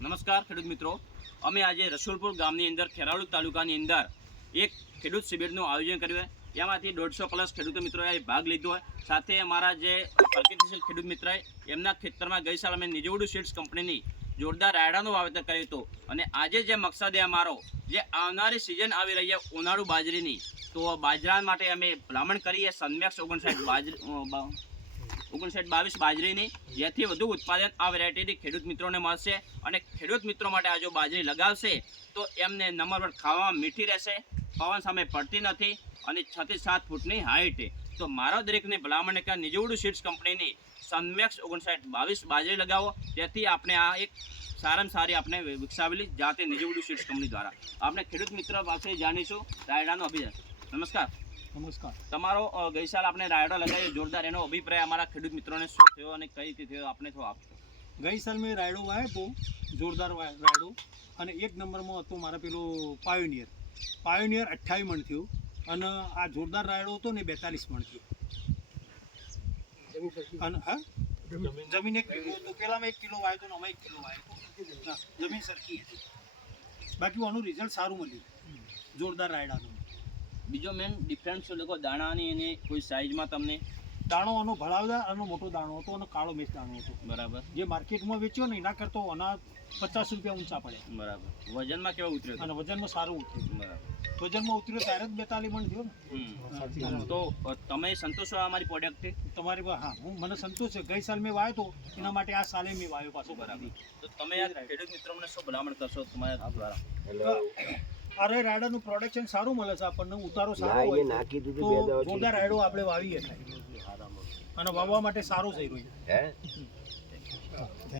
નમસ્કાર ખેડૂત મિત્રો, અમે આજે રસુલપુર ગામની અંદર ખેરાલુ તાલુકાની અંદર એક ખેડૂત શિબિરનું આયોજન કર્યું છે। એમાંથી 150 પ્લસ ખેડૂત મિત્રોએ ભાગ લીધો હોય। સાથે અમારા જે પ્રગતિશીલ ખેડૂત મિત્રએ એમના ખેતરમાં ગઈ સાલ અમે નિજવડુ સીડ્સ કંપનીની જોરદાર રાયડાનું વાવેતર કર્યું હતું અને આજે જે મકસદ છે અમારો, જે આવનારી સિઝન આવી રહી છે ઉનાળુ બાજરીની, તો બાજરા માટે અમે ભલામણ કરીએ સનમેક્સ 5922 બાજરીની, જેથી વધુ ઉત્પાદન આ વેરાયટીથી ખેડૂત મિત્રોને મળશે અને ખેડૂત મિત્રો માટે આ જો બાજરી લગાવશે તો એમને નંબર પર ખાવામાં મીઠી રહેશે, પવન સામે પડતી નથી અને 6 થી 7 ફૂટની હાઈટ। તો મારો દરેકને ભલામણ કે નિજવડુ સીડ્સ કંપનીની સનમેક્સ 5922 બાજરી લગાવો, જેથી આપણે આ એક સારામાં સારી આપણે વિકસાવેલી જાતે નિજવડુ સીડ્સ કંપની દ્વારા આપણે ખેડૂત મિત્ર પાસે જાણીશું રાયડાનો અભિયાન। નમસ્કાર। નમસ્કાર। તમારો ગઈ સાલ આપણે રાયડો લગાવ્યો જોરદાર, એનો અભિપ્રાય અમારા ખેડૂત મિત્રોને શું થયો અને કઈ રીતે થયો આપણે થોડો આપશો। ગઈ સાલ મેં રાયડો વાવ્યો હતો, જોરદાર રાયડો, અને એક નંબરમાં હતો મારા પેલો પાયોનિયર 28 મણ થયું અને આ જોરદાર રાયડો હતો ને 42 મણ થયું। અને હા જમીન 1 કિલો તો પેલામાં 1 કિલો વાવ્યો તો આમાં 1 કિલો વાવ્યો, હા જમીન સરખી હતી, બાકી આનું રિઝલ્ટ સારું મળ્યું જોરદાર રાયડાનું। બીજો મેન ડિફરન્સ લોકો દાણાની અને કોઈ સાઈઝમાં તમને દાણો આનો ભળાવદાર અને મોટો દાણો હતો અને કાળો મેચ દાણો હતો, બરાબર, જે માર્કેટમાં વેચ્યો ને એના કરતો આના 50 રૂપિયા ઊંચા પડે, બરાબર। વજનમાં કેવો ઉતર્યો અને વજનમાં સારું ઉતર્યું, બરાબર, વજનમાં ઉતર્યો ત્યારે જ 42 મણ થયો ને। તો તમે સંતોષ છો અમારી પ્રોડક્ટથી? તમારી હા મને સંતોષ છે। ગઈ સાલ મેં વાવ્યો તો એના માટે આ સાલે મેં વાવ્યો પાછો, બરાબર। તો તમે આ ખેડૂત મિત્રોને શું ભલામણ કરશો તમારા દ્વારા? અરે રાયડાનું પ્રોડક્શન સારું મળે છે આપણને, ઉતારો સારો હોય તો જોરદાર રાયડો આપણે વાવીએ અને વાવવા માટે સારું થઈ રહ્યું।